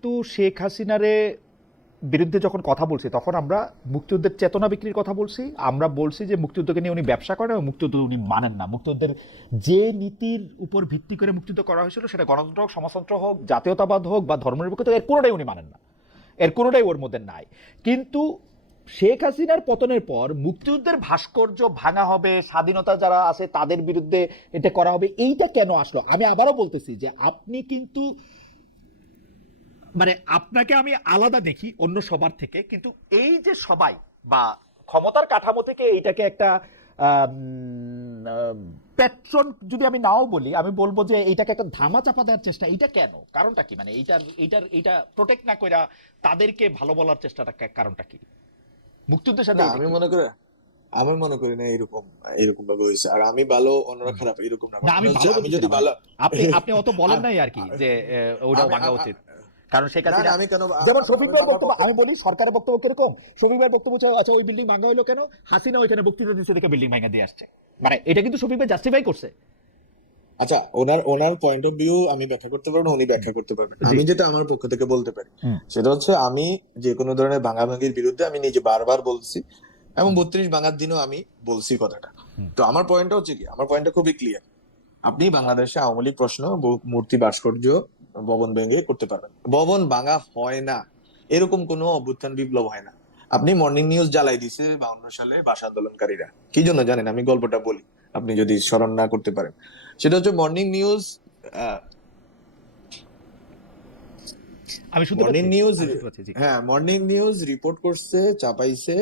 কিন্তু শেখ হাসিনারে বিরুদ্ধে যখন কথা বলছি তখন আমরা মুক্তিযুদ্ধের চেতনা বিক্রির কথা বলছি, আমরা বলছি যে মুক্তিযুদ্ধকে নিয়ে উনি ব্যবসা করেন এবং মুক্তিযুদ্ধ উনি মানেন না। মুক্তিযুদ্ধের যে নীতির উপর ভিত্তি করে মুক্তিযুদ্ধ করা হয়েছিল সেটা গণতন্ত্র হোক, সমাজতন্ত্র হোক, জাতীয়তাবাদ হোক বা ধর্মনিরপেক্ষতা, এর কোনোটাই উনি মানেন না, এর কোনোটাই ওর মধ্যে নাই। কিন্তু শেখ হাসিনার পতনের পর মুক্তিযুদ্ধের ভাস্কর্য ভাঙা হবে, স্বাধীনতা যারা আছে তাদের বিরুদ্ধে এটা করা হবে, এইটা কেন আসলো? আমি আবারও বলতেছি যে আপনি কিন্তু মানে আপনাকে আমি আলাদা দেখি অন্য সবার থেকে, কিন্তু এই যে সবাই বা ক্ষমতার কাঠামো থেকে এইটাকে একটা প্যাট্রন যদি আমি নাও বলি, আমি বলবো যে এইটাকে একটা ধামা চাপা দেওয়ার চেষ্টা, এইটা কেন? কারণটা কি? মানে এইটা প্রোটেক্ট না কইরা তাদেরকে ভালো বলার চেষ্টাটা কারণটা কি? মুক্তিযুদ্ধের সাথে না, এটা কি? আমি মনে করি না এরকম এরকম ভাবে হয়েছে। আর আমি ভালো অন্যরা খারাপ এরকম না। না, আমি ভালো আমি বলছি যদি না, মানে ভালো আপনি অত বলেন নাই আর কি যে ওটাও আমি ভাঙা আ- উচিত। কারণ শেখ না না হাসিনা আমি কেন যেমন আমি শফিক ভাইয়ের আমার বক্তব্য, পক্ষে আমি বলি সরকারের বক্তব্য কিরকম, শফিক ভাইয়ের বক্তব্য হচ্ছে আচ্ছা ওই বিল্ডিং ভাঙা হইলো কেন, হাসিনা ওইখানে বক্তৃতা দিচ্ছে দেখে বিল্ডিং ভাঙা দিয়ে আসছে, মানে এটা কিন্তু শফিক ভাই জাস্টিফাই করছে। আচ্ছা, ওনার ওনার পয়েন্ট অফ ভিউ আমি ব্যাখ্যা করতে পারবো না, উনি ব্যাখ্যা করতে পারবেন। জি। আমি যেটা আমার পক্ষ থেকে বলতে পারি হুম। সেটা হচ্ছে, আমি যে কোনো ধরনের ভাঙাভাঙির বিরুদ্ধে আমি নিজে বারবার বলছি, এবং হুম। 32 ভাঙার দিনও আমি বলছি কথাটা। হুম। তো আমার পয়েন্টটা হচ্ছে কি, আমার পয়েন্টটা খুবই ক্লিয়ার। আপনি বাংলাদেশে আওয়ামী লীগ প্রশ্ন, মূর্তি, ভাস্কর্য, ভবন ভেঙে করতে পারবেন। ভবন ভাঙা হয় না, এরকম কোনো অভ্যুত্থান বিপ্লব হয় না। আপনি মর্নিং নিউজ জ্বালাই দিছে 52 সালে ভাষা আন্দোলনকারীরা, কি জন্য জানেন? আমি গল্পটা বলি, আপনি যদি স্মরণ না করতে পারেন। সেটা হচ্ছে মর্নিং নিউজ আমি শুনতে মর্নিং পাচ্ছি, নিউজ আমি শুনতে পাচ্ছি, জি। হ্যাঁ, মর্নিং নিউজ রিপোর্ট করছে, চাপাইছে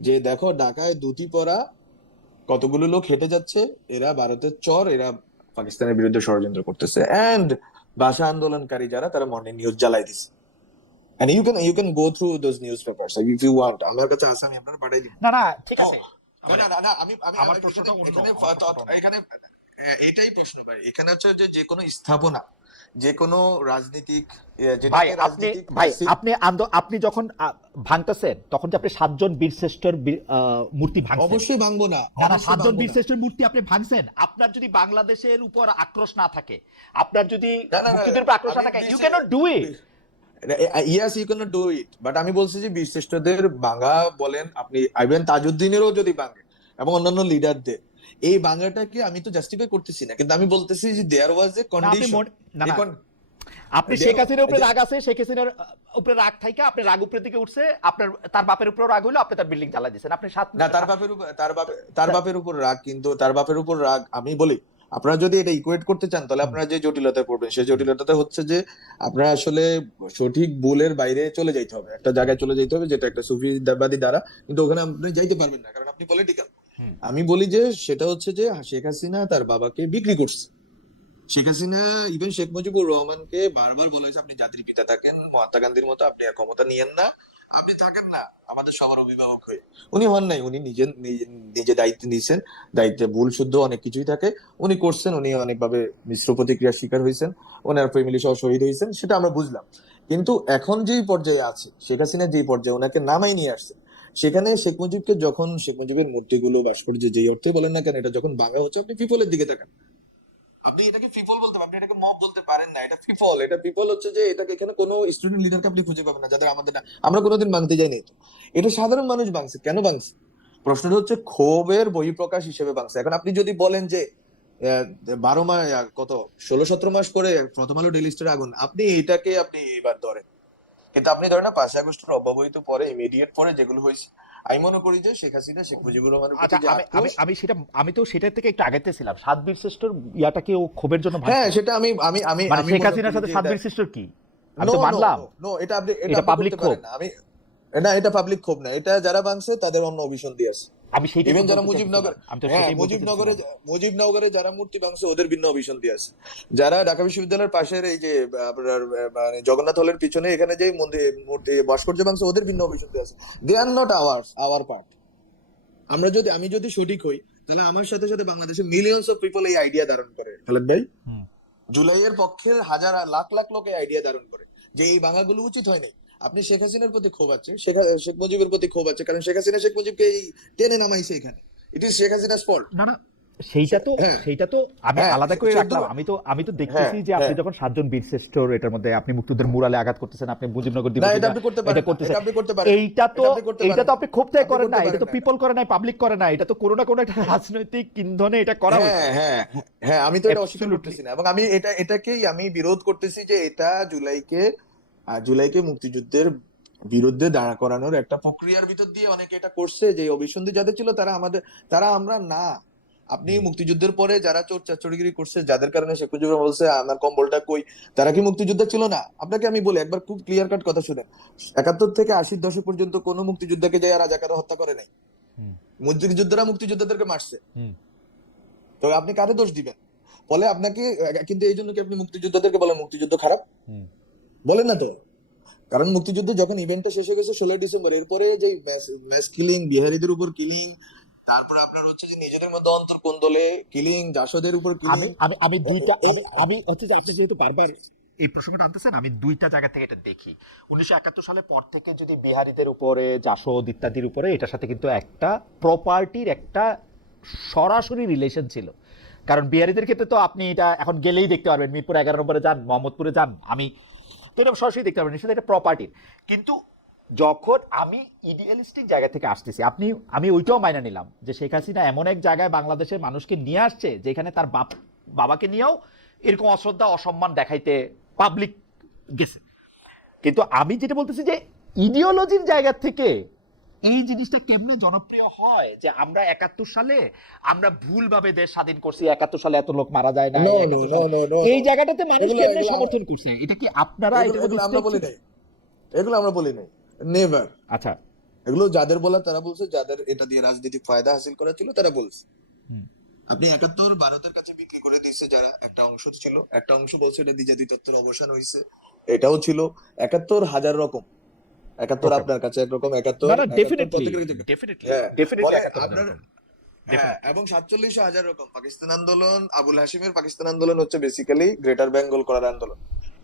যে দেখো ঢাকায় দুটি পরা কতগুলো লোক হেঁটে যাচ্ছে, এরা ভারতের চর, এরা পাকিস্তানের বিরুদ্ধে ষড়যন্ত্র করতেছে। এন্ড ভাষা আন্দোলনকারী যারা, তারা মর্নিং নিউজ জ্বালাই দিছে। And you can go through those newspapers if you want. আমার কাছে আছে, আমি আপনার পাঠাই দিব। না না, ঠিক তো আছে। না মানে না না না, আমি আমি আমার আমি এখানে প্রশ্নটা অন্য, এখানে আমার প্রশ্নটা অন্য। এখানে এটাই প্রশ্ন ভাই। এখানে হচ্ছে যে যে কোনো স্থাপনা, যে কোনো রাজনীতিক, ভাই যেটাকে আপনি, রাজনীতিক ভাই আপনি যখন ভাঙতেছেন তখন যে আপনি সাতজন বীরশ্রেষ্ঠর মূর্তি ভাঙছেন, অবশ্যই ভাঙবো না, না না, অবশ্যই সাতজন ভাঙবো না। বীরশ্রেষ্ঠের মূর্তি আপনি ভাঙছেন, আপনার যদি বাংলাদেশের উপর আক্রোশ না থাকে, আপনার যদি না না না, মুক্তিযুদ্ধের উপর আক্রোশ আমি না থাকে, you can't do it. Yes you can do it, but আমি বলছি যে বীরশ্রেষ্ঠদের ভাঙা বলেন, আপনি আইবেন তাজউদ্দিনেরও যদি ভাঙে এবং অন্যান্য লিডারদের, এই ভাঙাটাকে আমি তো জাস্টিফাই করতেছি না, কিন্তু আমি বলতেছি যে দেয়ার ওয়াজ এ না আপনি কন্ডিশন। না না, এখন আপনি শেখ হাসিনার উপরে রাগ আছে, শেখ হাসিনার উপরে রাগ থাইকা আপনি রাগ উপরের দিকে উঠছে, আপনার তার বাপের উপরেও রাগ হইলো, আপনি তার বিল্ডিং জ্বালা দিয়েছেন, আপনি না, তার বাপের উপর রাগ, কিন্তু তার বাপের উপর রাগ আমি বলি, আপনারা যদি এটা ইকুয়েট করতে চান তাহলে আপনারা যে জটিলতায় পড়বেন, সেই জটিলতাটা হচ্ছে যে আপনারা আসলে সঠিক ভুলের বাইরে চলে যাইতে হবে, একটা জায়গায় চলে যাইতে হবে যেটা একটা সুফিবাদী দ্বারা, কিন্তু ওখানে আপনি যাইতে পারবেন না কারণ আপনি পলিটিক্যাল। আমি বলি যে সেটা হচ্ছে যে শেখ হাসিনা তার বাবাকে বিক্রি করছে। শেখ হাসিনা, ইভেন শেখ মুজিবুর রহমানকে বারবার বলা হয়েছে আপনি জাতির পিতা থাকেন, মহাত্মা গান্ধীর মতো আপনি আর ক্ষমতা নিয়েন না, আপনি থাকেন না আমাদের সবার অভিভাবক হয়ে। উনি হন নাই, উনি নিজে নিজে নিজে দায়িত্ব নিয়েছেন। দায়িত্বে ভুল শুদ্ধ অনেক কিছুই থাকে, উনি করছেন, উনি অনেকভাবে মিশ্র প্রতিক্রিয়ার শিকার হয়েছেন, ওনার ফ্যামিলি সহ শহীদ হয়েছেন, সেটা আমরা বুঝলাম। কিন্তু এখন যেই পর্যায়ে আছে শেখ হাসিনা, যেই পর্যায়ে ওনাকে নামাই নিয়ে আসছে, সেখানে শেখ মুজিবকে যখন, শেখ মুজিবের মূর্তিগুলো, ভাস্কর্য যেই অর্থে বলেন না কেন, এটা যখন ভাঙা হচ্ছে, আপনি পিপলের দিকে তাকান। আপনি এটাকে ফিফল বলতে পারেন, আপনি এটাকে মব বলতে পারেন না, এটা ফিফল। এটা পিপল হচ্ছে যে এটাকে, এখানে কোনো স্টুডেন্ট লিডারকে আপনি খুঁজে পাবেন না যাদের আমাদের না, আমরা কোনোদিন ভাঙতে যাইনি তো। এটা সাধারণ মানুষ ভাঙছে, কেন ভাঙছে? প্রশ্নটা হচ্ছে ক্ষোভের বহিঃপ্রকাশ হিসেবে ভাঙছে। এখন আপনি যদি বলেন যে 12 মাস, কত 16-17 মাস পরে প্রথম আলো ডেইলি স্টারে আগুন, আপনি এটাকে আপনি এবার ধরেন, কিন্তু আপনি ধরেন না 5ই আগস্টের অব্যবহিত পরে, ইমিডিয়েট পরে যেগুলো হয়েছে, আমি মনে করি যে শেখ হাসিনা, শেখ মুজিবুর রহমানের প্রতি আচ্ছা, যে আমি আমি আক্রোশ। আমি সেটা, আমি তো সেটার থেকে একটু আগাইতেছিলাম, সাত বীরশ্রেষ্ঠর ইয়াটাকে ও ক্ষোভের জন্য হ্যাঁ, ভাঙছে, সেটা আমি আমি আমি মানে আমি শেখ মনে হাসিনার করি সাথে যে সাত এটা বীরশ্রেষ্ঠর কি? আমি নো তো নো মানলাম নো নো, এটা আপনি এটা পাবলিক করতে ক্ষোভ। পারেন না। আমি না, এটা পাবলিক ক্ষোভ না, এটা যারা ভাঙছে তাদের অন্য অভিসন্ধি আছে। আমি সেইটাই তো ইভেন যারা বলতে চাইতেছিলাম, মুজিবনগর, আমি তো হ্যাঁ, সেটাই বলতে মুজিবনগরে, চাইতেছিলাম। যারা মূর্তি ভাঙছে ওদের ভিন্ন অভিসন্ধি আছে। যারা ঢাকা বিশ্ববিদ্যালয়ের পাশের এই যে আপনার মানে জগন্নাথ হলের পিছনে এখানে যে মন্দির, মূর্তি, ভাস্কর্য ভাঙছে, ওদের ভিন্ন অভিসন্ধি আছে। দে আর নট আওয়ার পার্ট। আমি যদি সঠিক হই, তাহলে আমার সাথে সাথে বাংলাদেশের মিলিয়নস অফ পিপল এই আইডিয়া ধারণ করে। খালেদ ভাই, হুম। জুলাইয়ের পক্ষের হাজার লাখ লাখ লোক এই আইডিয়া ধারণ করে যে এই ভাঙাগুলো উচিত হয় নাই। আপনি শেখ হাসিনার প্রতি ক্ষোভ আছে, শেখ মুজিবের প্রতি ক্ষোভ আছে, কারণ শেখ হাসিনা শেখ মুজিবকে এই টেনে নামাইছে এখানে। It is Sheikh Hasina's fault. না না, সেইটা তো হ্যাঁ সেইটা তো আমি হ্যাঁ আলাদা করে 14 রাখলাম। আমি তো হ্যাঁ দেখতেছি যে আপনি হ্যাঁ যখন 7 জন বীরশ্রেষ্ঠর এটার মধ্যে আপনি মুক্তিযুদ্ধের মুরালে আঘাত করতেছেন, আপনি মুজিবনগর না, দিবস এটা এটা আপনি করতে এটা পারেন না, করতেছেন। এটা আপনি করতে পারেন না, এইটা তো এটা আপনি করতে এইটা পারেন তো না, আপনি ক্ষোভ থেকে আপনি করেন করতে না, এটা পারেন তো না এটা। পিপল করে নাই, পাবলিক করে নাই, এটা তো কোনো না কোনো একটা রাজনৈতিক ইন্ধনে এটা করা হয়েছে। হ্যাঁ হ্যাঁ হ্যাঁ, আমি তো এটা অস্বীকার অ্যাবসলিউটলি। করতেছি না, এবং আমি এটাকেই আমি বিরোধ করতেছি যে এটা জুলাইকে মুক্তিযুদ্ধের বিরুদ্ধে দাঁড়া করানোর একটা প্রক্রিয়ার ভিতর দিয়ে অনেকে এটা করছে, যে অভিসন্ধি যাদের ছিল তারা আমরা না। আপনি মুক্তিযুদ্ধের পরে যারা চোর চাচুরিগিরি করছে, যাদের কারণে শেখ মুজিবুর রহমান বলছে আমার কম্বলটা কই, তারা কি মুক্তিযোদ্ধা ছিল না? আপনাকে আমি বলি, একবার খুব ক্লিয়ার কাট কথা শুনেন, 71 থেকে 80 দশক পর্যন্ত কোনো মুক্তিযোদ্ধাকে যায় রাজাকার হত্যা করে নাই। মুক্তিযোদ্ধারা মুক্তিযোদ্ধাদেরকে মারছে। তো আপনি কারে দোষ দিবেন? ফলে আপনাকে, কিন্তু এই জন্য কি আপনি মুক্তিযোদ্ধাদেরকে বলেন মুক্তিযুদ্ধ খারাপ? বলেন না তো। কারণ মুক্তিযুদ্ধে যখন ইভেন্টটা শেষ হয়ে গেছে 16 ডিসেম্বর, এরপরে যে ম্যাস কিলিং, বিহারীদের উপর কিলিং, তারপর আপনার হচ্ছে যে নিজেদের মধ্যে অন্তর্কোন্দলে কিলিং, জাসদের উপর আমি কিলিং। আমি আমি দুইটা আমি আমি হচ্ছে যে আপনি যেহেতু বারবার এই প্রসঙ্গটা আনতেছেন, আমি দুইটা জায়গা থেকে এটা দেখি। 1971 সালের পর থেকে যদি বিহারীদের উপরে, জাসদ ইত্যাদির উপরে, এটার সাথে কিন্তু একটা প্রপার্টির একটা সরাসরি রিলেশন ছিল। কারণ বিহারীদের ক্ষেত্রে তো আপনি এটা এখন গেলেই দেখতে পারবেন, মিরপুর 11 নম্বরে যান, মোহাম্মদপুরে যান, আমি তো এটা সরাসরি দেখতে পারবেন, নিশ্চয়ই এটা প্রপার্টির। কিন্তু যখন আমি ইডিয়ালিস্টিক জায়গা থেকে আসতেছি, আমি ওইটাও মাইনা নিলাম যে শেখ হাসিনা এমন এক জায়গায় বাংলাদেশের মানুষকে নিয়ে আসছে যেখানে তার বাবাকে নিয়েও এরকম অশ্রদ্ধা অসম্মান দেখাইতে পাবলিক গেছে। কিন্তু আমি যেটা বলতেছি যে ইডিওলজির জায়গা থেকে এই জিনিসটা কেমনে জনপ্রিয় হয় যে আমরা 71 সালে আমরা ভুলভাবে দেশ স্বাধীন করছি, 71 সালে এত লোক মারা যায় না, নো নো 71 নো সালে নো নো এই জায়গাটাতে মানুষ এগুলো কেমনে এগুলো সমর্থন করছে, এটা কি আপনারা এগুলো এটার মধ্যে এগুলো আমরা স্টেক বলি ছিল? নাই, এগুলো আমরা বলি নাই, নেভার। আচ্ছা। এগুলো যাদের বলা তারা বলছে, যাদের এটা দিয়ে রাজনৈতিক ফায়দা হাসিল করা ছিল তারা বলছে। আপনি 71 ভারতের কাছে বিক্রি করে দিয়েছে যারা, একটা অংশ ছিল, একটা অংশ বলছে এটা দ্বিজাতি তত্ত্বের অবসান হয়েছে, এটাও ছিল। 71 হাজার রকম, 71 ওকে। আপনার কাছে একরকম, না 71 না, 71 ডেফিনেটলি প্রত্যেকের ডেফিনেটলি হ্যাঁ। ডেফিনেটলি ফলে 71 হাজার আপনার, রকম, হ্যাঁ, ডেফিনেটলি। এবং 47 হাজার রকম পাকিস্তান আন্দোলন, আবুল হাশিমের পাকিস্তান আন্দোলন হচ্ছে বেসিক্যালি গ্রেটার বেঙ্গল করার আন্দোলন,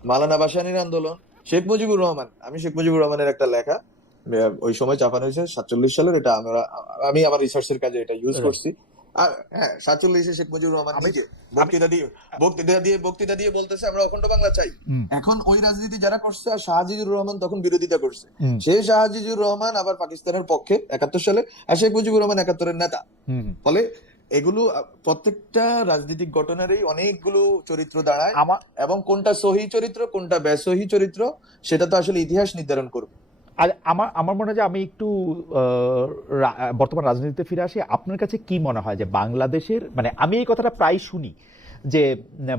মাওলানা ভাসানীর আন্দোলন, শেখ মুজিবুর রহমান, আমি শেখ মুজিবুর রহমানের একটা লেখা ওই সময় ছাপানো হয়েছে 47 সালের, এটা আমি আমার রিসার্চের কাজে এটা ইউজ রাইট। করছি। আর হ্যাঁ, 47-এ শেখ মুজিবুর রহমান আমি নিজে আমি বক্তৃতা দিয়ে বলতেছে আমরা অখণ্ড বাংলা চাই। হুম, এখন ওই রাজনীতি যারা করছে, আর শাহজিজুর রহমান তখন বিরোধিতা করছে, হুম, সেই শাহজিজুর রহমান আবার পাকিস্তানের পক্ষে 71 সালে, আর শেখ মুজিবুর রহমান 71-এর নেতা। হুম। ফলে এগুলো প্রত্যেকটা রাজনৈতিক ঘটনারই অনেকগুলো চরিত্র দাঁড়ায়, আমার এবং কোনটা সহি চরিত্র কোনটা বেসহি চরিত্র সেটা তো আসলে ইতিহাস নির্ধারণ করবে। আর আমার আমার মনে হয় যে আমি একটু বর্তমান রাজনীতিতে ফিরে আসি। আপনার কাছে কি মনে হয় যে বাংলাদেশের, মানে আমি এই কথাটা প্রায় শুনি যে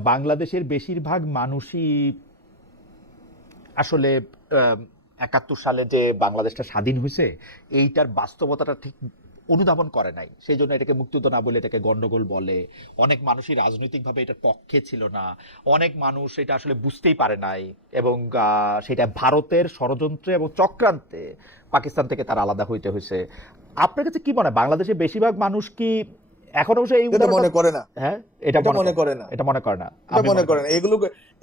বাংলাদেশের বেশিরভাগ মানুষই আসলে 71 সালে যে বাংলাদেশটা স্বাধীন হয়েছে এইটার বাস্তবতাটা ঠিক অনুধাবন করে নাই, সেই জন্য এটাকে মুক্তিযুদ্ধ না বলে এটাকে গন্ডগোল বলে। অনেক মানুষই রাজনৈতিকভাবে এটার পক্ষে ছিল না, অনেক মানুষ এটা আসলে বুঝতেই পারে নাই, এবং সেটা ভারতের ষড়যন্ত্রে এবং চক্রান্তে পাকিস্তান থেকে তার আলাদা হইতে হয়েছে। আপনার কাছে কি মনে হয় বাংলাদেশের বেশিরভাগ মানুষ কি এখন অবশ্য এই এটা উদাহরণটা, মনে করে না, হ্যাঁ, এটা এটা মনে করে না, এটা মনে করে না, এটা আমি মনে মনে করে করি। না।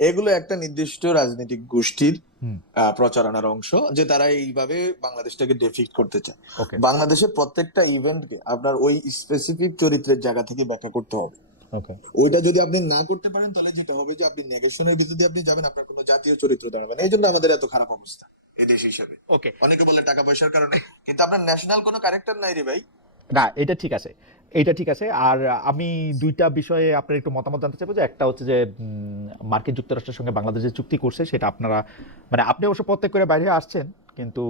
এগুলো একটা নির্দিষ্ট রাজনৈতিক গোষ্ঠীর হুম। প্রচারণার অংশ, যে তারা এইভাবে বাংলাদেশটাকে ডেফিক্ট করতে চায়। ওকে। বাংলাদেশের প্রত্যেকটা ইভেন্টকে আপনার ওই স্পেসিফিক চরিত্রের জায়গা থেকে ব্যাখ্যা করতে হবে। ওকে। ওইটা যদি আপনি না করতে পারেন, তাহলে যেটা হবে যে আপনি নেগেশনের ভিতর দিয়ে আপনি যাবেন, আপনার কোনো জাতীয় চরিত্র দাঁড়াবে না। এই জন্য আমাদের এত খারাপ অবস্থা এই দেশ হিসেবে। ওকে। অনেকে বলে টাকা পয়সার কারণে, কিন্তু আপনার ন্যাশনাল কোনো ক্যারেক্টার নাই রে ভাই। না, এটা ঠিক আছে, এটা ঠিক আছে। আর আমি দুইটা বিষয়ে আপনার একটু মতামত জানতে চাইবো। যে একটা হচ্ছে যে মার্কিন যুক্তরাষ্ট্রের সঙ্গে বাংলাদেশের চুক্তি করছে, সেটা আপনারা, মানে আপনি অবশ্য প্রত্যেক করে বাইরে আসছেন, কিন্তু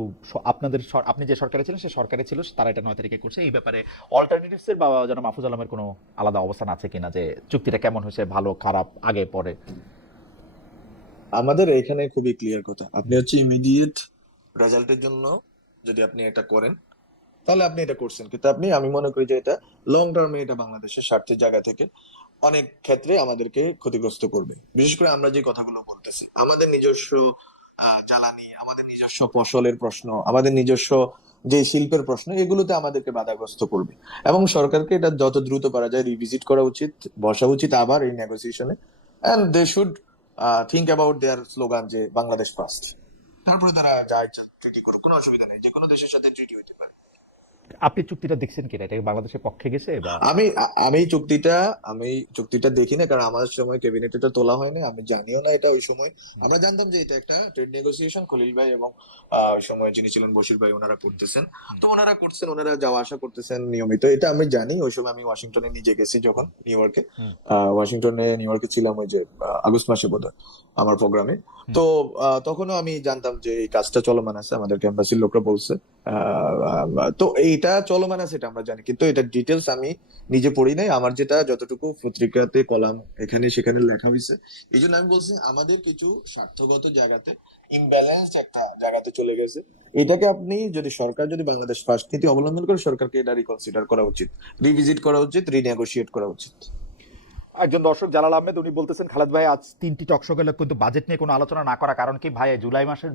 আপনাদের আপনি যে সরকারে ছিলেন সে সরকারে ছিল, তারা এটা 9 তারিখে করছে। এই ব্যাপারে অল্টারনেটিভসের বা যেন মাহফুজ আলমের কোনো আলাদা অবস্থান আছে কিনা, যে চুক্তিটা কেমন হয়েছে, ভালো খারাপ, আগে পরে? আমাদের এখানে খুবই ক্লিয়ার কথা, আপনি হচ্ছে ইমিডিয়েট রেজাল্টের জন্য যদি আপনি এটা করেন তাহলে আপনি এটা করছেন, কিন্তু আমি মনে করি যে এটা লং টার্মে এটা বাংলাদেশের স্বার্থের জায়গা থেকে অনেক ক্ষেত্রে আমাদেরকে ক্ষতিগ্রস্ত করবে। বিশেষ করে আমরা যে কথাগুলো বলতেছি, আমাদের নিজস্ব জ্বালানি, আমাদের নিজস্ব ফসলের প্রশ্ন, আমাদের নিজস্ব যে শিল্পের প্রশ্ন, এগুলোতে আমাদেরকে বাধাগ্রস্ত করবে। এবং সরকারকে এটা যত দ্রুত পারা যায় রিভিজিট করা উচিত, বসা উচিত আবার এই নেগোসিয়েশনে, and they should think about their slogan যে বাংলাদেশ ফার্স্ট। তারপরে তারা যা ইচ্ছা ট্রিটি করুক, কোনো অসুবিধা নেই, যে কোনো দেশের সাথে ট্রিটি হইতে পারে। আপনি চুক্তিটা দেখছেন কিনা, এটা কি বাংলাদেশের পক্ষে গেছে বা? আমি আমি চুক্তিটা দেখি না, কারণ আমাদের সময় ক্যাবিনেটে এটা তোলা হয়নি, আমি জানিও না এটা ওই সময়। আমরা জানতাম যে এটা একটা ট্রেড নেগোসিয়েশন খলিল ভাই এবং ওই সময় যিনি ছিলেন বশির ভাই ওনারা করতেছেন। তো ওনারা করছেন, ওনারা যাওয়া আসা করতেছেন নিয়মিত, এটা আমি জানি। ওই সময় আমি ওয়াশিংটনে নিজে গেছি যখন নিউ ইয়র্কে, হুম নিউ ইয়র্কে ছিলাম ওই যে আগস্ট মাসে বোধহয় আমার প্রোগ্রামে। হুম। তো তখনও আমি জানতাম যে এই কাজটা চলমান আছে, আমাদের ক্যাম্পাসের লোকরা বলছে। তো এইটা চলমান আছে এটা আমরা জানি, কিন্তু এটা ডিটেলস আমি নিজে পড়ি নাই। আমার যেটা যতটুকু পত্রিকাতে কলাম এখানে সেখানে লেখা হয়েছে, এই জন্য আমি বলছি আমাদের কিছু স্বার্থগত জায়গাতে ইমব্যালেন্স একটা জায়গাতে চলে গেছে। এটাকে আপনি যদি সরকার যদি বাংলাদেশ ফার্স্ট নীতি অবলম্বন করে, সরকারকে এটা রিকনসিডার করা উচিত, রিভিজিট করা উচিত, রিনেগোশিয়েট করা উচিত। একজন দর্শক জালাল আহমেদ উনি বলতেছেন, খালেদ ভাই আজ 3টি টকশো গেলে কিন্তু বাজেট নিয়ে কোনো আলোচনা না করা কারণ কি? ভাই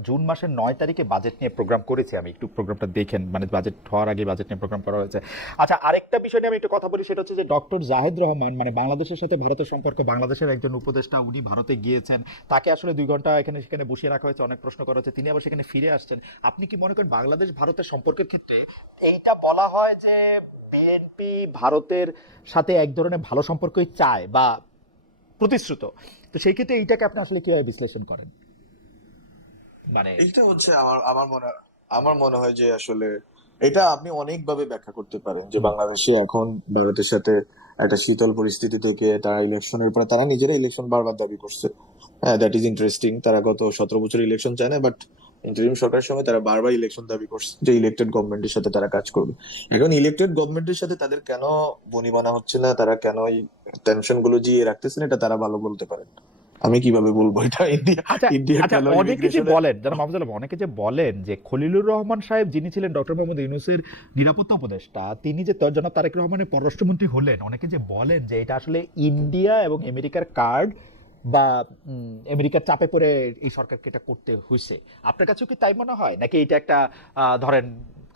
জুন মাসের 9 তারিখে বাজেট নিয়ে প্রোগ্রাম করেছি আমি, একটু প্রোগ্রামটা দেখেন, মানে বাজেট হওয়ার আগে বাজেট নিয়ে প্রোগ্রাম করা হয়েছে। আচ্ছা, আরেকটা বিষয় নিয়ে আমি একটু কথা বলি, সেটা হচ্ছে যে ডক্টর জাহেদ রহমান, মানে বাংলাদেশের সাথে ভারতের সম্পর্ক, বাংলাদেশের একজন উপদেষ্টা, উনি ভারতে গিয়েছেন, তাকে আসলে 2 ঘন্টা এখানে সেখানে বসিয়ে রাখা হয়েছে, অনেক প্রশ্ন করা হচ্ছে, তিনি আবার সেখানে ফিরে আসছেন। আপনি কি মনে করেন বাংলাদেশ ভারতের সম্পর্কের ক্ষেত্রে এইটা বলা হয় যে বিএনপি ভারতের সাথে এক ধরনের ভালো সম্পর্কই চায় বা প্রতিশ্রুত, তো সেই ক্ষেত্রে এইটাকে আপনি আসলে কিভাবে বিশ্লেষণ করেন? মানে এইটা হচ্ছে আমার মনে হয় যে আসলে এটা আপনি অনেকভাবে ব্যাখ্যা করতে পারেন, যে হুম, বাংলাদেশে এখন ভারতের সাথে একটা শীতল পরিস্থিতি থেকে তারা ইলেকশনের পরে তারা নিজেরা ইলেকশন বারবার দাবি করছে। হ্যাঁ, দ্যাট ইজ ইন্টারেস্টিং। তারা গত 17 বছর ইলেকশন চায় না, বাট ইন্টারিম সরকারের সময় তারা বারবার ইলেকশন দাবি করছে যে ইলেক্টেড গভর্নমেন্টের সাথে তারা কাজ করবে। এখন ইলেক্টেড গভর্নমেন্টের সাথে তাদের কেন বনিবনা হচ্ছে না, তারা কেন এই টেনশন গুলো জিয়ে রাখতেছেন, এটা তারা ভালো বলতে পারেন। আমি কিভাবে বলবো এটা? ইন্ডিয়া আচ্ছা ইন্ডিয়া আচ্ছা, কেন অনেকে যে ইমিগ্রেশনে। বলেন, যারা মাহফুজ আলম, অনেকে যে বলেন যে খলিলুর রহমান সাহেব যিনি ছিলেন ডক্টর মোহাম্মদ ইউনূসের নিরাপত্তা উপদেষ্টা, তিনি যে জনাব তারেক রহমানের পররাষ্ট্রমন্ত্রী হলেন, অনেকে যে বলেন যে এটা আসলে ইন্ডিয়া এবং আমেরিকার কার্ড বা আমেরিকার চাপে পড়ে এই সরকারকে এটা করতে হয়েছে। আপনার কাছেও কি তাই মনে হয়, নাকি এটা একটা ধরেন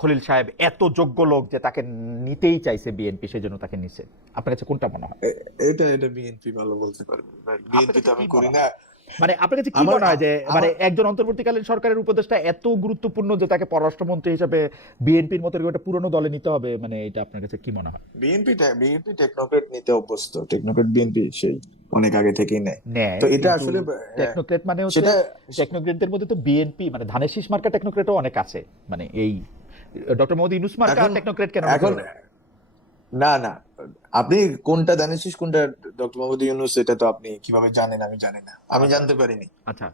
খলিল সাহেব এত যোগ্য লোক যে তাকে নিতেই চাইছে বিএনপি, সেই জন্য তাকে নিছে? আপনার কাছে কোনটা মনে হয়? এটা বিএনপি ভালো বলতে পারবে ভাই, আপনার বিএনপি কাছে তো কি আমি করি মনে না। হয়, মানে আপনার কাছে কি আমার মনে হয় যে মানে আমার একজন অন্তর্বর্তীকালীন সরকারের উপদেষ্টা এত গুরুত্বপূর্ণ যে তাকে পররাষ্ট্রমন্ত্রী হিসেবে বিএনপির মতো একটা পুরনো দলে নিতে হবে, মানে এটা আপনার কাছে কি মনে হয়? বিএনপি টেকনোক্রেট নিতে অভ্যস্ত, টেকনোক্রেট বিএনপি সেই অনেক আগে থেকেই নেয়। নেয় তো এটা কিন্তু আসলে টেকনোক্রেট মানে হচ্ছে, সেটা টেকনোক্রেটদের মধ্যে তো বিএনপি মানে ধানের শীষ মার্কা টেকনোক্রেটও অনেক আছে, মানে এই ডক্টর মোহাম্মদ ইউনূস মার্কা এখন টেকনোক্রেট কেন নিতে এখন হলো? না না, আপনি কোনটা জানেন, কোনটা ডক্টর মোহাম্মদ ইউনূস, এটা তো আপনি কিভাবে জানেন আমি জানি না, আমি আচ্ছা জানতে পারিনি। আচ্ছা,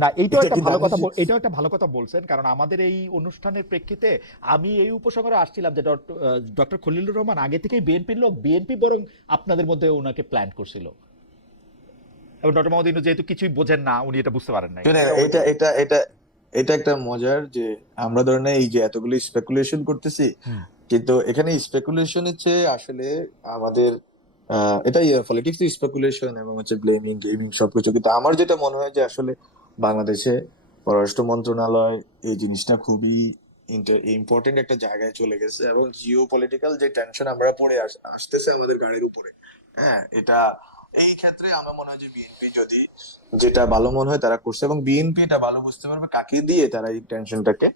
না এইটাও এটা একটা কি ভালো কথা দানিশ? এটাও একটা ভালো কথা বলছেন, কারণ আমাদের এই অনুষ্ঠানের প্রেক্ষিতে আমি এই উপসংহারে আসছিলাম যে ডক্টর খলিলুর রহমান আগে থেকেই বিএনপির লোক, বিএনপি বরং আপনাদের মধ্যে ওনাকে প্ল্যান করছিল, এবং ডক্টর মোহাম্মদ ইউনূস যেহেতু কিছুই বোঝেন না, উনি এটা বুঝতে পারেন নাই, শুনে, এটা এটা ওইটাই। এটা এটা এটা একটা মজার যে আমরা ধরেন এই যে এতগুলো স্পেকুলেশন করতেছি, হুম কিন্তু এখানে স্পেকুলেশনের চেয়ে আসলে আমাদের এটা পলিটিক্স স্পেকুলেশন এবং হচ্ছে ব্লেমিং গেমিং সবকিছু, কিন্তু আমার যেটা মনে হয় যে আসলে বাংলাদেশে পররাষ্ট্র মন্ত্রণালয় এই জিনিসটা খুবই ইম্পর্টেন্ট একটা জায়গায় চলে গেছে, এবং জিও পলিটিক্যাল যে টেনশন আমরা পড়ে আসতেছে আমাদের গাড়ির উপরে। হ্যাঁ, এটা এই ক্ষেত্রে আমার মনে হয় যে বিএনপি যদি যেটা ভালো মনে হয় তারা করছে, এবং বিএনপি এটা ভালো বুঝতে পারবে কাকে দিয়ে তারা এই টেনশনটাকে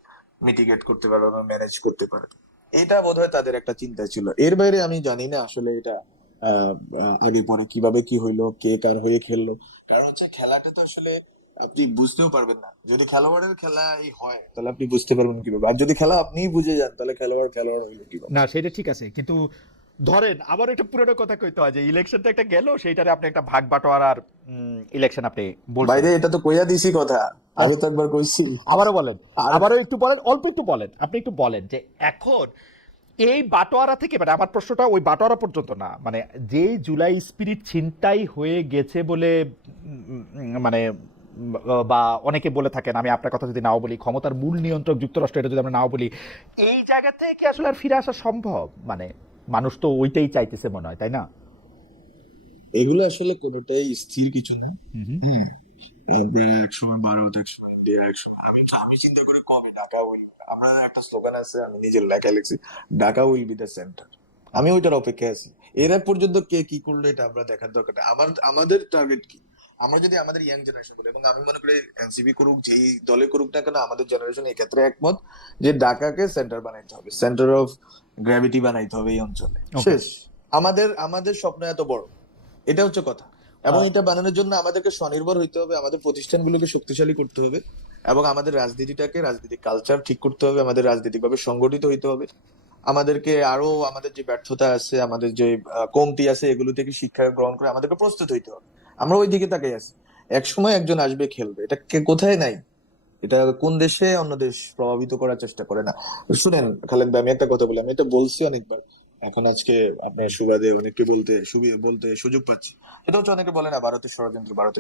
মিটিগেট করতে পারবে বা ম্যানেজ করতে পারবে। এটা বোধহয় তাদের একটা চিন্তা ছিল। এর বাইরে আমি জানি না আসলে এটা আগে পরে কিভাবে কি হইলো, কে কার হয়ে খেললো। কারণ হচ্ছে খেলাটা তো আসলে আপনি বুঝতেও পারবেন না, যদি খেলোয়াড়ের খেলা এই হয় তাহলে আপনি বুঝতে পারবেন কিভাবে, আর যদি খেলা আপনিই বুঝে যান তাহলে খেলোয়াড় খেলোয়াড় হইলো কিভাবে। না সেটা ঠিক আছে, কিন্তু ধরেন আবার একটা পুরনো কথা কইতে হয় যে ইলেকশনটা একটা গেল, সেইটারে আপনি একটা ভাগ বাটোয়ারার ইলেকশন আপনি বলছেন। বাইরে এটা তো কইয়া দিছি কথা, আহ, আগে তো একবার কইছি। আবারও বলেন, আর আবারও একটু বলেন, অল্প একটু বলেন, আপনি একটু বলেন যে এখন এই বাটোয়ারা থেকে, মানে আমার প্রশ্নটা ওই বাটোয়ারা পর্যন্ত না, মানে যে জুলাই স্পিরিট ছিনতাই হয়ে গেছে বলে মানে বা অনেকে বলে থাকেন, আমি আপনার কথা যদি নাও বলি, ক্ষমতার মূল নিয়ন্ত্রক যুক্তরাষ্ট্র, এটা যদি আমরা নাও বলি, এই জায়গা থেকে আসলে আর ফিরে আসা সম্ভব? মানে মানুষ তো ওইটাই চাইতেছে মনে হয়, তাই না? এগুলো আসলে কোনোটাই স্থির কিছু না। হুম হ্যাঁ, তারপরে একসময় ভারত, একসময় ইন্ডিয়া, একসময় আমি চিন্তা করি কবে ঢাকা উইল, আমরা একটা স্লোগান আছে আমি নিজের লেখা লিখছি, Dhaka will be the centre. আমি আচ্ছা ওইটার অপেক্ষায় আছি। এর আগ পর্যন্ত কে কি করলো এটা আমরা দেখার দরকার নেই। আমাদের টার্গেট কি, আমরা যদি আমাদের ইয়াং জেনারেশন বলি, এবং আমি মনে করি এনসিপি করুক, যেই দলে করুক না কেন, আমাদের জেনারেশন এই ক্ষেত্রে একমত যে ঢাকাকে সেন্টার বানাইতে হবে, সেন্টার অফ গ্র্যাভিটি বানাইতে হবে এই অঞ্চলে। ওকে। শেষ। আমাদের স্বপ্ন এত বড়, এটা হচ্ছে কথা। এবং এটা বানানোর জন্য আমাদেরকে স্বনির্ভর হইতে হবে, আমাদের প্রতিষ্ঠানগুলোকে শক্তিশালী করতে হবে, এবং আমাদের রাজনৈতিক কালচার ঠিক করতে হবে, আমাদের রাজনৈতিকভাবে সংগঠিত হইতে হবে। আমাদেরকে আরো আমাদের যে ব্যর্থতা আছে, আমাদের যে কমতি আছে, এগুলো থেকে শিক্ষা গ্রহণ করে আমাদেরকে প্রস্তুত হইতে হবে। আমরা ওই দিকে তাকাই আছি। এক সময় একজন আসবে, খেলবে। এটা কোথায় নাই? এটা কোন দেশে অন্য দেশ প্রভাবিত করার চেষ্টা করে না? শুনেন খালেদ ভাই, আমি একটা কথা বলি, আমি এটা বলছি অনেকবার, এখন আজকে আপনার সুবাদে অনেককে বলতে সুযোগ পাচ্ছি। এটা হচ্ছে, অনেকে বলে না ভারতের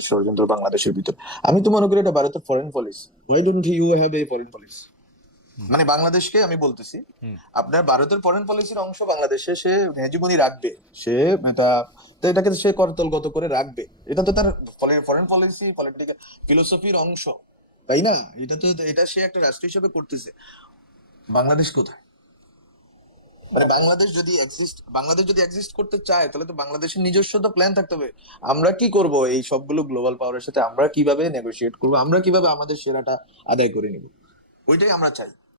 ষড়যন্ত্র বাংলাদেশের ভিতর। আমি তো মনে করি এটা ভারতের foreign policy. Why don't you have a foreign policy? মানে বাংলাদেশকে আমি বলতেছি, আপনার ভারতের ফরেন পলিসির অংশ বাংলাদেশে সে হেজিমনি রাখবে, সে এটা, তো এটাকে সে করতলগত করে রাখবে। এটা তো তার ফরেন পলিসি, পলিটিক্যাল ফিলোসফির অংশ, তাই না? এটা সে একটা রাষ্ট্র হিসেবে করতেছে। বাংলাদেশ কোথায়? মানে বাংলাদেশ যদি এক্সিস্ট করতে চায়, তাহলে তো বাংলাদেশের নিজস্ব তো প্ল্যান থাকতে হবে। আমরা কি করব এই সবগুলো গ্লোবাল পাওয়ারের সাথে, আমরা কিভাবে নেগোশিয়েট করবো, আমরা কিভাবে আমাদের সেরাটা আদায় করে নিব, ওইটাই আমরা চাই।